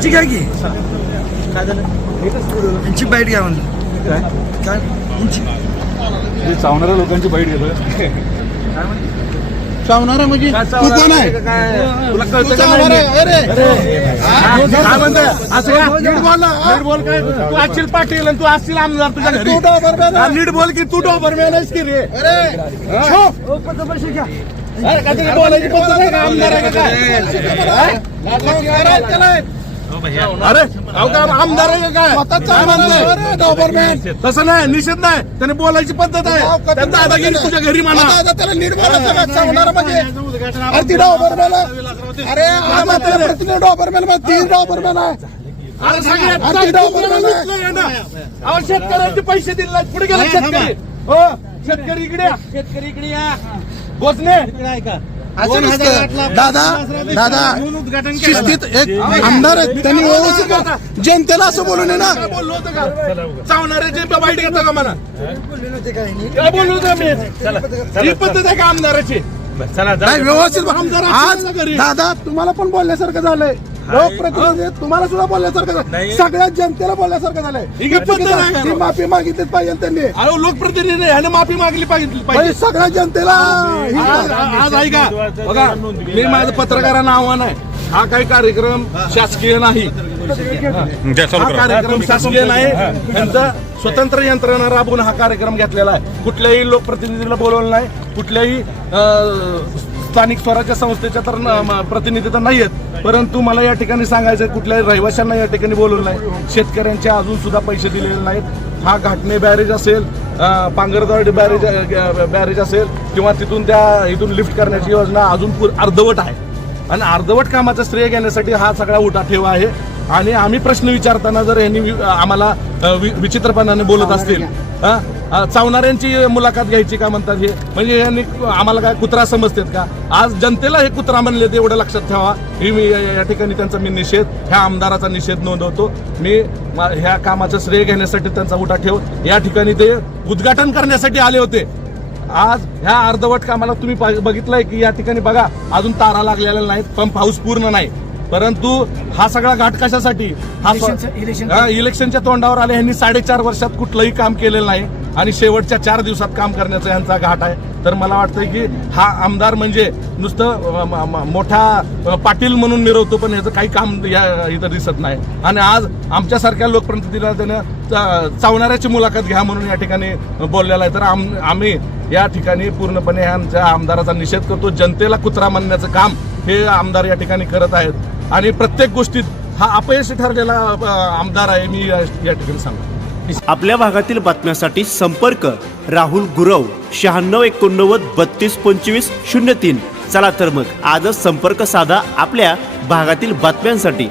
यांची काय की काय झालं? यांची बाईट घ्या म्हणलं काय यांची चावणाऱ्या लोकांची बाईट घेतोय. चावणारा म्हणजे तू कोण आहे? तुला कळतं का चावणार नाही? आहे? अरे काय म्हणतोय असं का? नीट बोल काय तू असशील पाटील आणि तू असशील आमदार तुझ्या घरी. तू डॉबरमॅन आहे? नीट बोल की तू डॉबरमॅन आहेस की रे. अरे अरे का तुला बोलायची पद्धत आहे का? आमदार आहे का काय? अरे अहो का आमदार आहे का काय? काय म्हणतोय? डॉबरमॅन तसं नाही, निषेध नाही. त्याने बोलायची पद्धत आहे. त्या दादागिरी तुझ्या घरी म्हणा. आता त्याला नीट बोलायचं का? चावणारा म्हणजे अरे ती डॉबरमॅन आहे. अरे आम्ही आपल्या प्रतिनिधी डॉबरमॅन ती डॉबरमॅन आहे. अरे सगळ्यात अरे ती डॉबरमॅन आहे. चांगलं आहे ना. अहो शेतकऱ्यांचे पैसे दिले नाहीत. पुढे गेला शेतकरी. हो शेतकरी इकडे या. शेतकरी इकडे या. गोचणे असं नसतं. दादा शिस्तीत एक आमदार आहेत त्यांनी व्यवस्थित बोला. जनतेला असं बोलू नये ना. बोललो होतं का? चावणाऱ्याचे वाईट घेता का मला? काय बोललो होतं मी? ही पद्धत आहे का आमदाराची? नाही व्यवस्थित आमदार आज असतील ना घरी. दादा तुम्हाला पण बोलण्यासारखं झालंय. लोकप्रतिनिधी तुम्हाला सुद्धा बोलण्यासारखं झालं. सगळ्या जनतेला बोलण्यासारखं झालंय. ही पद्धत आहे का? ती माफी मागितलीच पाहिजे त्यांनी. अहो लोकप्रतिनिधी ह्याने माफी मागली पाहिजे म्हणजे सगळ्या जनतेला आज ऐका बघा मी माझं पत्रकारांना आव्हान आहे. हा काही कार्यक्रम शासकीय नाही. हा कार्यक्रम शासकीय नाही. त्यांचं स्वतंत्र यंत्रणा राबवून हा कार्यक्रम घेतलेला आहे. कुठल्याही लोकप्रतिनिधीला बोलवलं नाही. कुठल्याही स्थानिक स्वराज्य संस्थेच्या तर प्रतिनिधी तर नाही आहेत. परंतु मला या ठिकाणी सांगायचं कुठल्याही रहिवाशांना या ठिकाणी बोलवलं नाही. शेतकऱ्यांचे अजून सुद्धा पैसे दिलेले नाहीत. हा घाटणे बॅरेज असेल, पांगरदवाडी बॅरेज असेल किंवा इथून लिफ्ट करण्याची योजना अजून अर्धवट आहे. आणि अर्धवट कामाचं श्रेय घेण्यासाठी हा सगळा उठाठेवा आहे. आणि आम्ही प्रश्न विचारताना जर यांनी आम्हाला विचित्रपणाने बोलत असतील, चावणाऱ्यांची मुलाखत घ्यायची का म्हणतात हे, म्हणजे यांनी आम्हाला काय कुत्रा समजतात का? आज जनतेला हे कुत्रा म्हणले ते एवढं लक्षात ठेवा. मी या ठिकाणी त्यांचा निषेध, ह्या आमदाराचा निषेध नोंदवतो. मी ह्या कामाचं श्रेय घेण्यासाठी त्यांचा उठाठेव, या ठिकाणी ते उद्घाटन करण्यासाठी आले होते. आज ह्या अर्धवट कामाला तुम्ही बघितलंय की या ठिकाणी बघा अजून तारा लागलेल्या नाहीत, पंप हाऊस पूर्ण नाही. परंतु हा सगळा घाट कशासाठी? हा इलेक्शनच्या तोंडावर आले. यांनी 4.5 वर्षात कुठलंही काम केलेलं नाही आणि शेवटच्या 4 दिवसात काम करण्याचा यांचा घाट आहे. तर मला वाटतंय की हा आमदार म्हणजे नुसतं मोठा पाटील म्हणून मिरवतो, पण याचं काही काम इथं दिसत नाही. आणि आज आमच्यासारख्या लोकप्रतिनिधीला त्यानं चावणाऱ्याची मुलाखत घ्या म्हणून या ठिकाणी बोललेला आहे. तर आम्ही या ठिकाणी पूर्णपणे आमच्या आमदाराचा निषेध करतो. जनतेला कुत्रा म्हणण्याचं काम हे आमदार या ठिकाणी करत आहेत आणि प्रत्येक गोष्टीत हा अपयशी ठरलेला आमदार आहे. मी या ठिकाणी सांगतो. आपल्या भागातील बातम्यांसाठी संपर्क राहुल गुरव 9689 3225 03. चला तर मग आजच संपर्क साधा आपल्या भागातील बातम्यांसाठी.